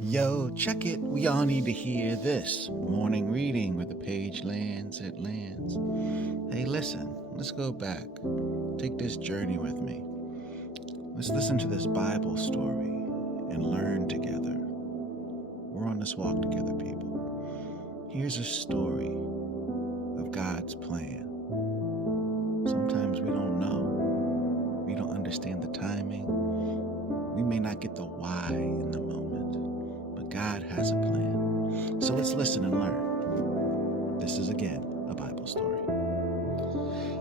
Yo, check it. We all need to hear this. Morning reading where the page lands, it lands. Hey, listen, let's go back. Take this journey with me. Let's listen to this Bible story and learn together. We're on this walk together, people. Here's a story of God's plan. Sometimes we don't know. We don't understand the timing. We may not get the why in the moment. God has a plan. So let's listen and learn. This is again a Bible story.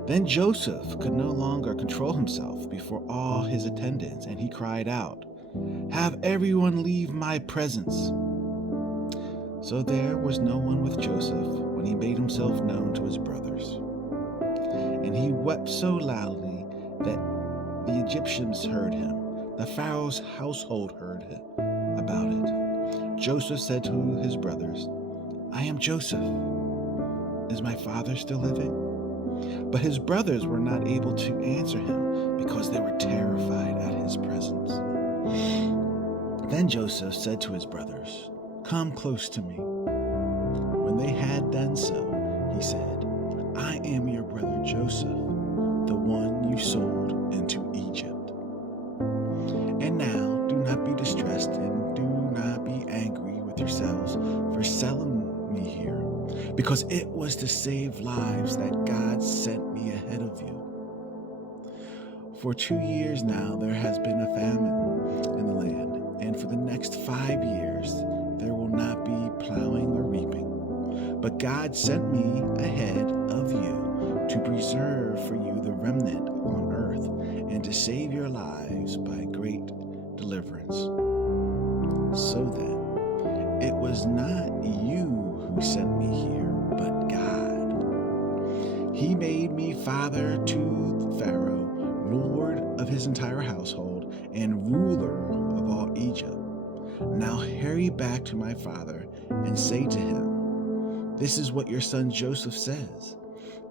Then Joseph could no longer control himself before all his attendants, and he cried out, "Have everyone leave my presence." So there was no one with Joseph when he made himself known to his brothers. And he wept so loudly that the Egyptians heard him. The Pharaoh's household heard about it. Joseph said to his brothers, "I am Joseph. Is my father still living?" But his brothers were not able to answer him because they were terrified at his presence. Then Joseph said to his brothers, "Come close to me." When they had done so, he said, "I am your brother Joseph, the one you sold into Egypt. And now do not be distressed and do not be angry with yourselves for selling me here, because it was to save lives that God sent me ahead of you. For 2 years now there has been a famine in the land, and for the next 5 years there will not be plowing or reaping. But God sent me ahead of you to preserve for you the remnant on earth and to save your lives by great deliverance. So then, it was not you who sent me here, but God. He made me father to Pharaoh, lord of his entire household, and ruler of all Egypt. Now hurry back to my father and say to him, 'This is what your son Joseph says.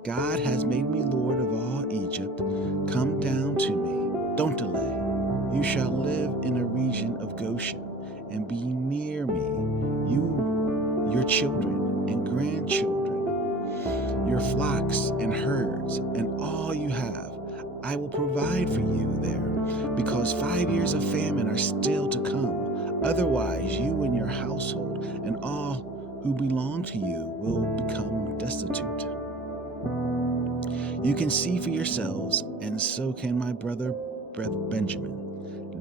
God has made me lord of all Egypt. Come down to me. Don't delay. You shall live in a region of Goshen and be near me, you, your children and grandchildren, your flocks and herds, and all you have. I will provide for you there, because 5 years of famine are still to come. Otherwise, you and your household and all who belong to you will become destitute. You can see for yourselves, and so can my brother Benjamin,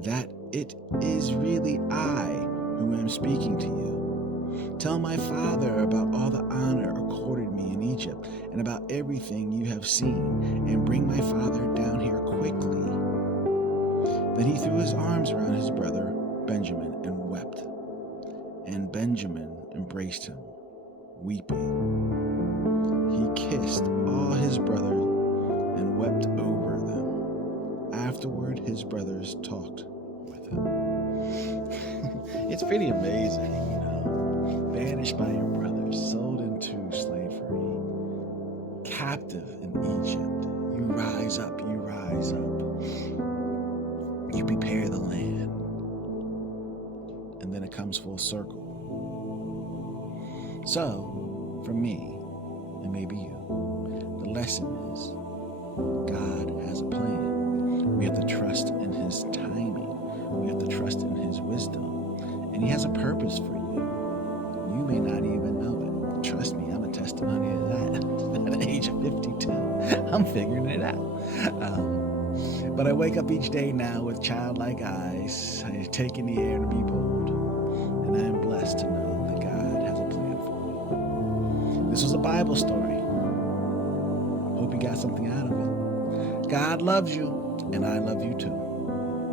that it is really I who am speaking to you. Tell my father about all the honor accorded me in Egypt and about everything you have seen, and bring my father down here quickly." Then he threw his arms around his brother Benjamin and wept. And Benjamin embraced him, weeping. He kissed all his brothers and wept over them. Afterward, his brothers talked with him. It's pretty amazing, banished by your brothers, sold into slavery, captive in Egypt. You rise up, you prepare the land, and then it comes full circle. So, for me, and maybe you, the lesson is God has a plan. We have to trust in his timing. We have to trust in his wisdom. And he has a purpose for you. You may not even know it. Trust me, I'm a testimony of that. At the age of 52, I'm figuring it out. But I wake up each day now with childlike eyes. I take in the air to be bold. And I am blessed to know that God has a plan for me. This was a Bible story. Hope you got something out of it. God loves you, and I love you too.